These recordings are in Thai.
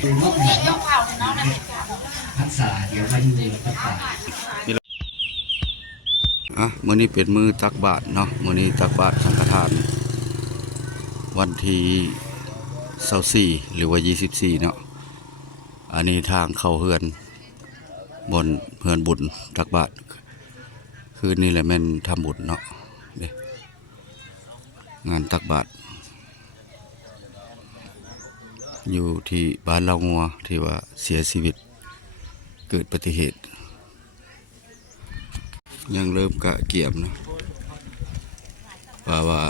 ดูนกเนี่ยพักษาเดี๋ยวมาอยู่พักษามื้อนี้เป็นมื้อตักบาตรเนาะมื้อนี้ตักบาตรสังฆทานวันที่24หรือว่า24เนาะอันนี้ทางเข้าเฮือนบนเฮือนบุญตักบาตรคืนนี้แหละแม่นทำบุญเนาะงานตักบาตรอยู่ที่บ้านเรางัวที่ว่าเสียชีวิตเกิดอุบัติเหตุยังเริ่มกะเกี่ยมนะว่า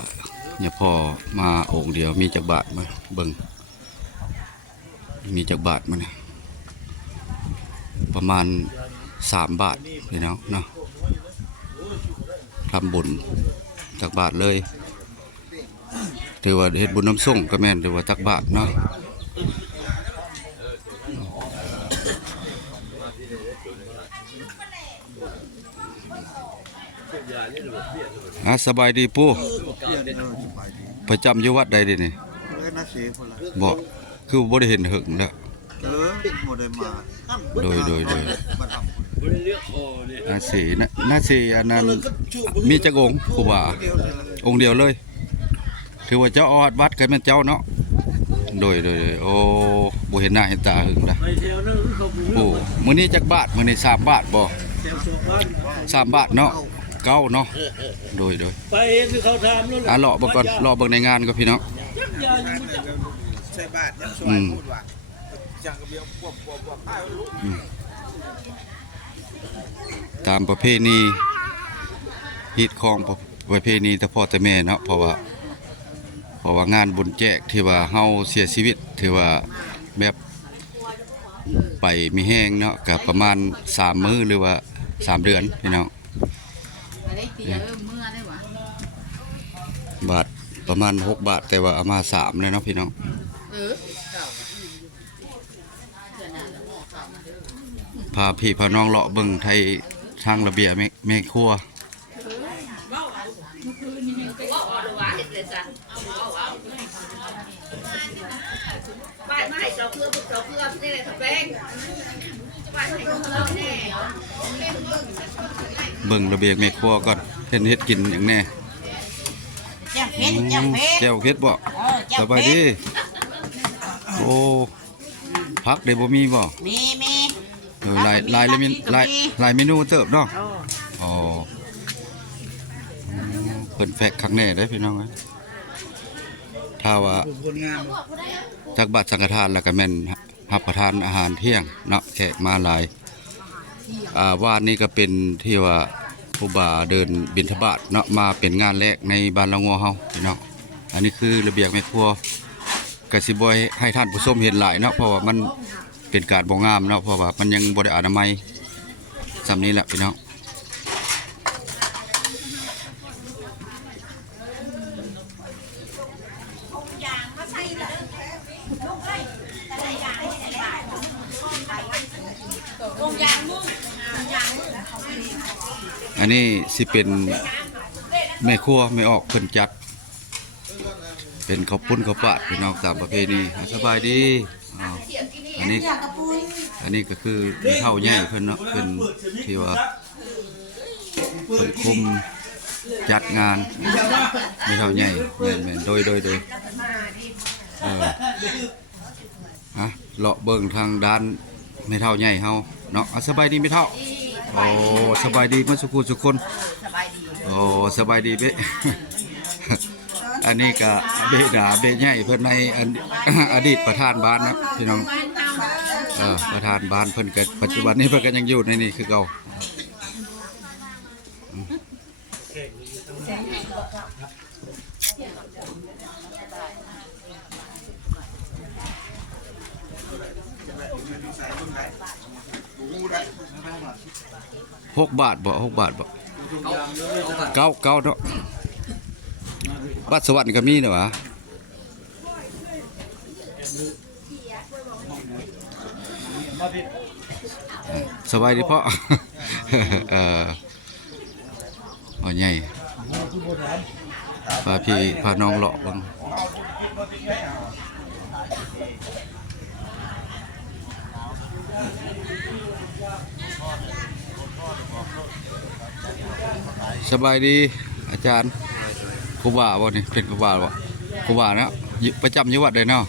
เนี่ยพ่อมาองค์เดียวมีจักบาทมาเบิ่งมีจักบาทมาเนี่ยประมาณ3 บาทพี่น้องเนาะทำบุญตักบาทเลยถือว่าเฮ็ดบุญน้ำส่งก็แม่นถือว่าตักบาทเนาะสบายดีปู่ประจำอยู่วัดใดดินี่บอกคือบ่ได้เห็นหึงแล้วโดยนาสีอันนั้นมีจักองค์ครูบาองค์เดียวเลยถือว่าเจ้าอาวาสวัดก็แม่นเจ้าเนาะโดยโอ้บ่เห็นหน้าเห็นตาหึงนะโอ้มื้อนี้จักบาทมื้อนี้3 บาทบ่3 บาทเนาะเก้าเนาะโดยไปคือเขาทำแล้วเลาะบ่ก่อนเลาะเบิ่งในงานก็พี่น้องใส่บาทยังสวยพูดว่าจังกระเบียวพวกตามประเพณีฮิตของประเพณีแต่พ่อแต่แม่เนาะเพราะว่างานบุญแจกที่ว่าเฮาเสียชีวิตถือว่าแบบไปมีแห้งเนาะก็ประมาณ3 มื้อหรือว่า3 เดือนพี่น้องบาทประมาณ6 บาทแต่ว่าเอามา3เลยเนาะพี่น้องพาพี่พาน้องเลาะเบิ่งไทยทางระเบียบแม่ครัวเบิ่งระเบียบแม่ครัวก่อนเห็นเฮ็ดกินอย่างแน่แจ่วเผ็ดบ่สบายดีโอ้พักได้บ่มีบ่มีหลายเมนูเติบเนาะอ๋อเพิ่นแฟกครั้งแน่ได้พี่น้องถ้าว่าจักบาทสังฆทานแล้วก็แม่นรับประทานอาหารเที่ยงเนาะแขกมาหลายว่านนี้ก็เป็นที่ว่าครูบาเดินบิณฑบาตเนาะมาเป็นงานแรกในบ้านละงัวเฮาพี่น้องอันนี้คือระเบียบแม่ครัวก็สิบ่ให้ท่านผู้ชมเห็นหลายเนาะเพราะว่ามันเป็นการบ่งามเนาะเพราะว่ามันยังบ่ได้อนามัยซำนี้แหละพี่น้องอันนี้สิเป็นแม่ครัวไม่ออกเพิ่นจัดเป็นข้าวปุ้นข้าวปาดพี่น้องตามประเพณีสบายดีอันนี้ก็คือเท่าใหญ่เพิ่นเนาะเพิ่นที่ว่าเพิ่นคุมจัดงานไม่เท่าใหญ่แม่นโดยเลาะเบิ่งทางด้านไม่เท่าใหญ่เฮาเนาะสบายดีไม่เท่าโอ้สบายดีมาสุขุสุคนโอ้สบายดีเบ้ อันนี้ก็เบดาเบใหญ่เพิ่นในอดีตประธานบ้านนะพี่น้องประธานบ้านเพิ่นเกิดปัจจุบันนี้เพิ่นก็ยังอยู่ในนี่คือเก่า6 บาทบ่6 บาทบ่เก้าเนาะวัดสวรรค์ก็มีเนาะสบายดีพ่ออ๋อใหญ่พาพี่พาน้องเลาะบ้าง สบายดีอาจารย์ครูบาบ่นี่เป็นครูบาบ่ครูบาเนาะประจำอยู่วัดใดเนาะ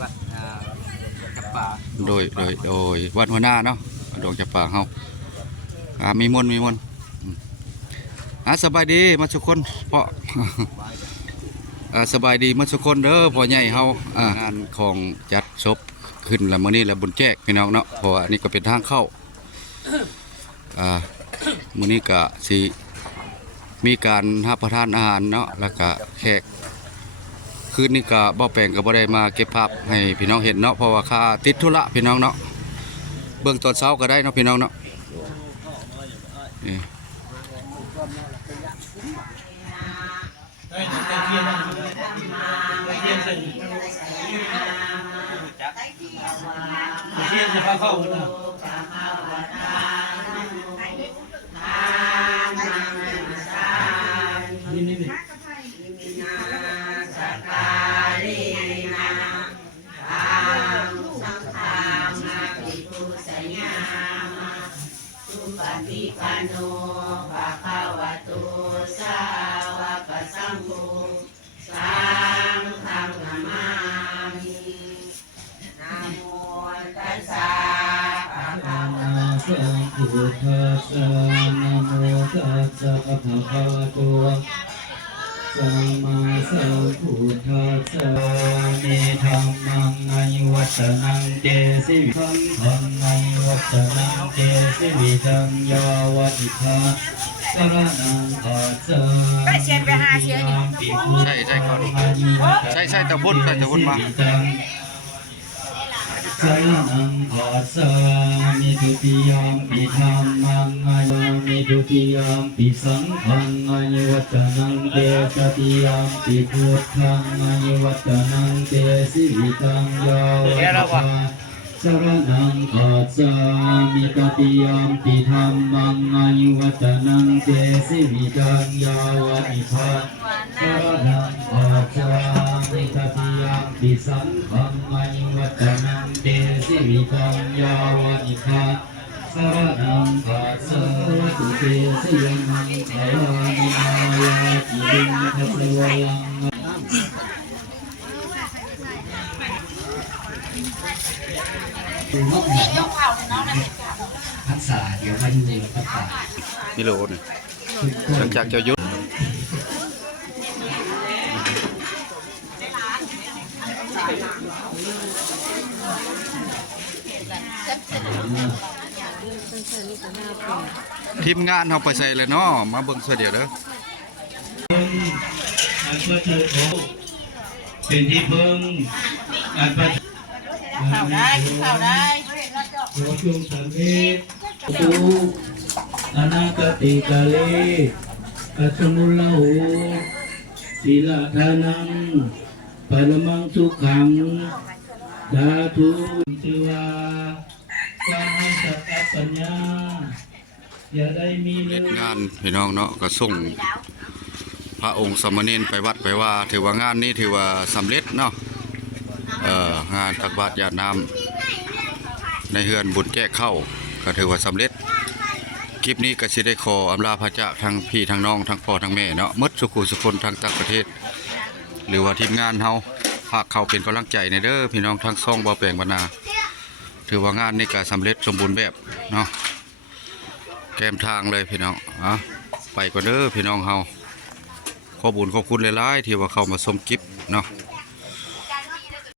วัดจับป่าโดยวัดหัวหน้าเนาะดงจับป่าเฮามีมนต์สบายดีมาทุกคนเพราะ สบายดีมาทุกคนเด้อพ่อใหญ่เฮางานของจัดศพขึ้นแล้วมื้อนี้แล้วบุญแจกพี่น้องเนาะเพราะว่านี่ก็เป็นทางเข้ามื้อนี้ก็สิมีการรับประทานอาหารเนาะแล้วก็แขกคืนนี้ก็บ่แปลงก็บ่ได้มาเก็บภาพให้พี่น้องเห็นเนาะเพราะว่าค่าติดธุระพี่น้องเนาะเบื้องตอนเช้าก็ได้เนาะพี่น้องเนาะปฏิปันโนภะคะวะโตสาวกสังโฆสังฆังนามามินะโมตัสสะภะคะวะโตสัมพุทธัสสะนะโมตัสสะภะคะวะโตสัมมาสัมพุทธัสสะเนธัมมังอายุวัตนังเตสิวิธัมมังอายุวัตนังเตสิวิธังยาวติภาสรนังคัสสะก็เชียนไปหาเชียนใช่ก่อนใช่ตะพุ่นมาสรนังคัสสะมิทุติยมปิธัมมังอายุมิทุติยมปิสังฆังอายุวัตนังเตสติยมปิพุทธังอายุวัตนังเตสิวิตังยาวติภาสรนังคัสสะมิตติยมปิธัมมังอายุวัตนังเตสิวิตังยาวติภาสรนังคัสสะมิตติยมปิสังฆังอายุวัตนังเตสิวิตังยาวติภาสรนังคัสสะสุเตสยมังคามินายาติลิงทัสวะยังพักษาเดี๋ยวมาอยู่พักษา นี่โลนี่หลังจากเจ้ายุทธทีมงานเฮาไปใส่เลยเนาะมาเบิ่งซะเดี๋ยวเด้ออันพระเจ้าเป็นที่พึ่งอันพระเข้าได้ขอจงสำเร็จตุอนาคติกาเลกัสมุลลาหูศีลทานังปรมังสุขังสาธุชื่อว่าความให้สัตย์ปัญญาอย่าได้มีเรื่องงานพี่น้องเนาะก็ส่งพระองค์สมณเณรไปวัดไปว่าถือว่างานนี้ถือว่าสำเร็จเนาะงานตักบาตรญาติน้ำในเฮือนบุญแก้เข้าก็ถือว่าสำเร็จคลิปนี้ก็สิได้ขออำลาพระเจ้าทั้งพี่ทั้งน้องทั้งพ่อทั้งแม่เนาะหมดสุขุสุคนทางต่างประเทศหรือว่าทีมงานเฮาภาคเขาเป็นกำลังใจในเด้อพี่น้องทั้งซ่องบ่อแปลงบรรณาถือว่างานนี้ก็สำเร็จสมบูรณ์แบบเนาะแก้มทางเลยพี่น้องไปก่อนเด้อพี่น้องเฮาขอบุญขอบคุณหลายๆที่ว่าเข้ามาชมคลิปเนาะ